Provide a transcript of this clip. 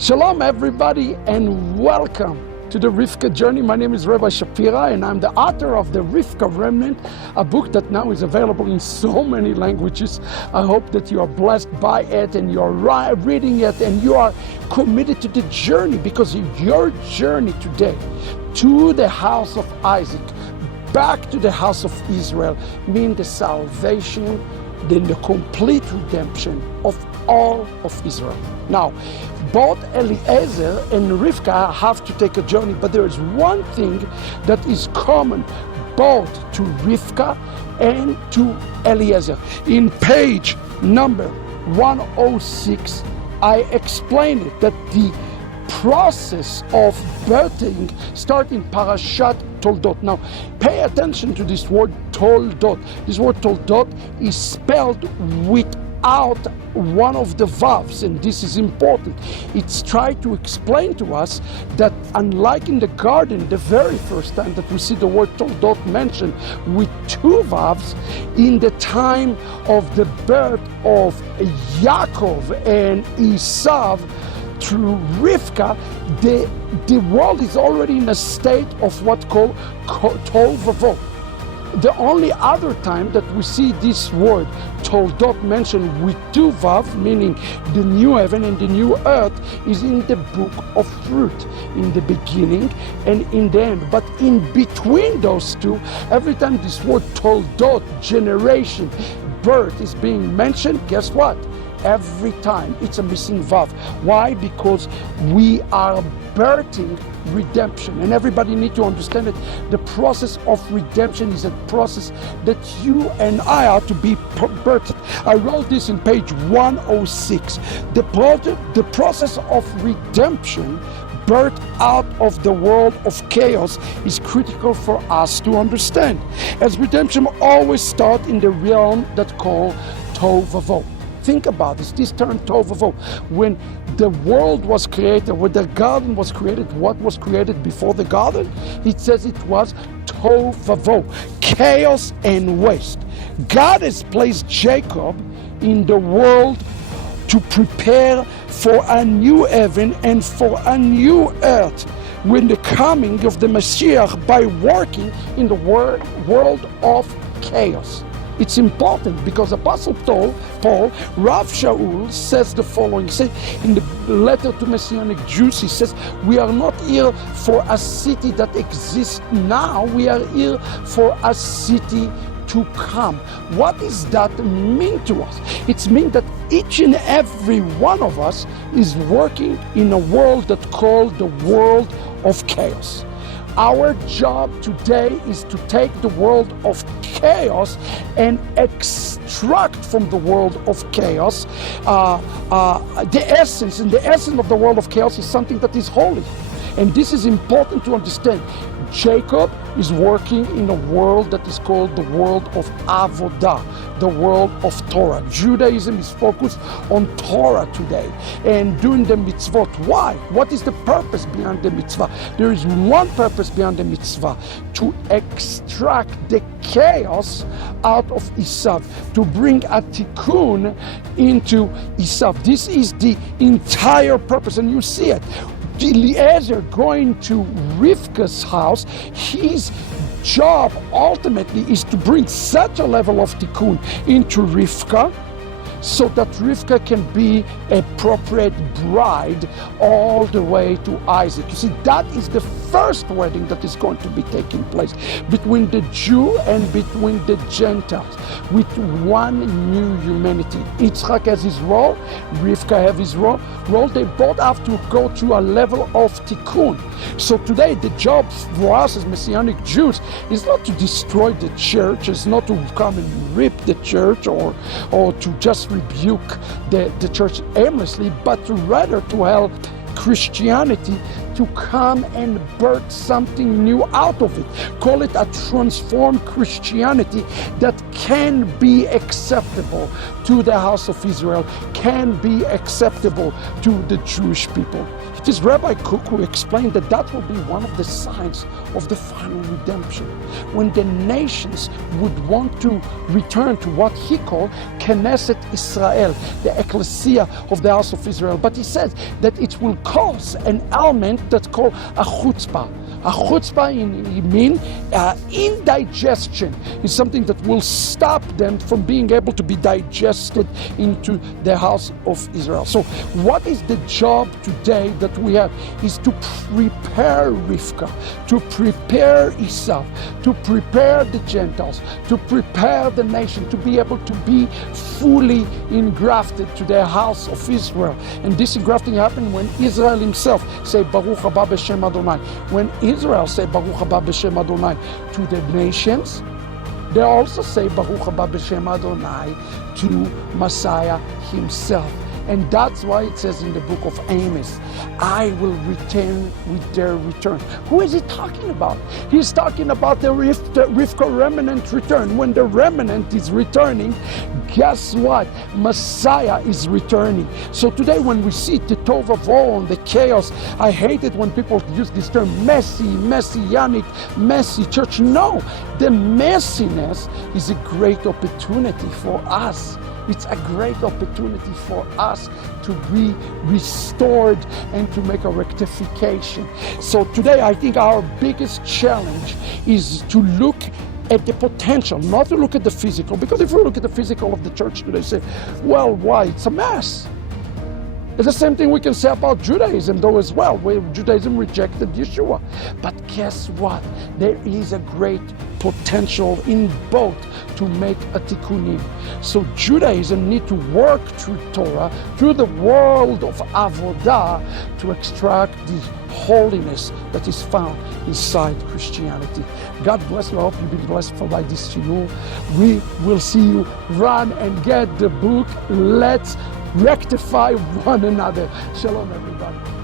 Shalom everybody and welcome to the Rivkah journey. My name is Rabbi Shapira and I'm the author of the Rivkah Remnant, a book that now is available in so many languages. I hope that you are blessed by it and you are reading it and you are committed to the journey, because your journey today to the house of Isaac, back to the house of Israel, means the salvation, then the complete redemption of all of Israel. Now, both Eliezer and Rivkah have to take a journey, but there is one thing that is common both to Rivkah and to Eliezer. In page number 106, I explained it, that the process of birthing starts in Parashat Toldot. Now, pay attention to this word Toldot. This word Toldot is spelled without one of the vowels, and this is important. It's trying to explain to us that unlike in the garden, the very first time that we see the word Toldot mentioned with two vowels, in the time of the birth of Yaakov and Esau through Rivkah, the world is already in a state of what called Tol Vavo. The only other time that we see this word Toldot mentioned with two vowels, meaning the new heaven and the new earth, is in the book of Ruth, in the beginning and in the end. But in between those two, every time this word Toldot, generation, birth, is being mentioned, guess what? Every time it's a missing vowel. Why? Because we are birthing redemption, and everybody need to understand it. The process of redemption is a process that you and I are to be birthed. I wrote this in page 106. The process of redemption, birth out of the world of chaos, is critical for us to understand, as redemption always starts in the realm that called Tohu Vavohu. Think about this term Tohu Vavohu. When the world was created, when the garden was created, what was created before the garden? It says it was Tohu Vavohu, chaos and waste. God has placed Jacob in the world to prepare for a new heaven and for a new earth, when the coming of the Mashiach, by working in the world of chaos. It's important because Apostle Paul, Rav Shaul, says the following. He says in the letter to Messianic Jews, he says, we are not here for a city that exists now, we are here for a city to come. What does that mean to us? It means that each and every one of us is working in a world that's called the world of chaos. Our job today is to take the world of chaos and extract from the world of chaos the essence. And the essence of the world of chaos is something that is holy. And this is important to understand. Jacob is working in a world that is called the world of Avodah, the world of Torah. Judaism is focused on Torah today and doing the mitzvot. Why? What is the purpose behind the mitzvah? There is one purpose behind the mitzvah: to extract the chaos out of Esau, to bring a tikkun into Esau. This is the entire purpose, and you see it. Eliezer going to Rivkah's house, his job ultimately is to bring such a level of tikkun into Rivkah, so that Rivkah can be an appropriate bride all the way to Isaac. You see, that is the first wedding that is going to be taking place between the Jew and between the Gentiles, with one new humanity. Itzhak has his role, Rivkah has his role. They both have to go through a level of tikkun. So today, the job for us as Messianic Jews is not to destroy the church, it's not to come and rip the church or to just rebuke the church aimlessly, but rather to help Christianity to come and birth something new out of it. Call it a transformed Christianity that can be acceptable to the house of Israel, can be acceptable to the Jewish people. It is Rabbi Kook who explained that that will be one of the signs of the final redemption, when the nations would want to return to what he called Knesset Israel, the ecclesia of the house of Israel. But he says that it will cause an element that's called a chutzpah. A chutzpah means indigestion is something that will stop them from being able to be digested into the house of Israel. So what is the job today that we have is to prepare Rivkah, to prepare Itzhak, to prepare the Gentiles, to prepare the nation to be able to be fully engrafted to the house of Israel. And this engrafting happened when Israel himself say Baruch haba b'shem Adonai. When Israel say Baruch haba b'shem Adonai to the nations, they also say Baruch haba b'shem Adonai to Messiah himself. And that's why it says in the book of Amos, I will return with their return. Who is he talking about? He's talking about the Rivkah remnant return. When the remnant is returning, guess what? Messiah is returning. So today when we see the tovavo and the chaos, I hate it when people use this term, messy, messianic, messy church. No, the messiness is a great opportunity for us. It's a great opportunity for us to be restored and to make a rectification. So today I think our biggest challenge is to look at the potential, not to look at the physical, because if we look at the physical of the church today, say, well, why? It's a mess. It's the same thing we can say about Judaism, though, as well, where Judaism rejected Yeshua. But guess what? There is a great potential in both to make a Tikkunim. So Judaism need to work through Torah, through the world of Avodah, to extract the holiness that is found inside Christianity. God bless you. I hope you've been blessed by this shiur. We will see you. Run and get the book. Let's rectify one another. Shalom, everybody.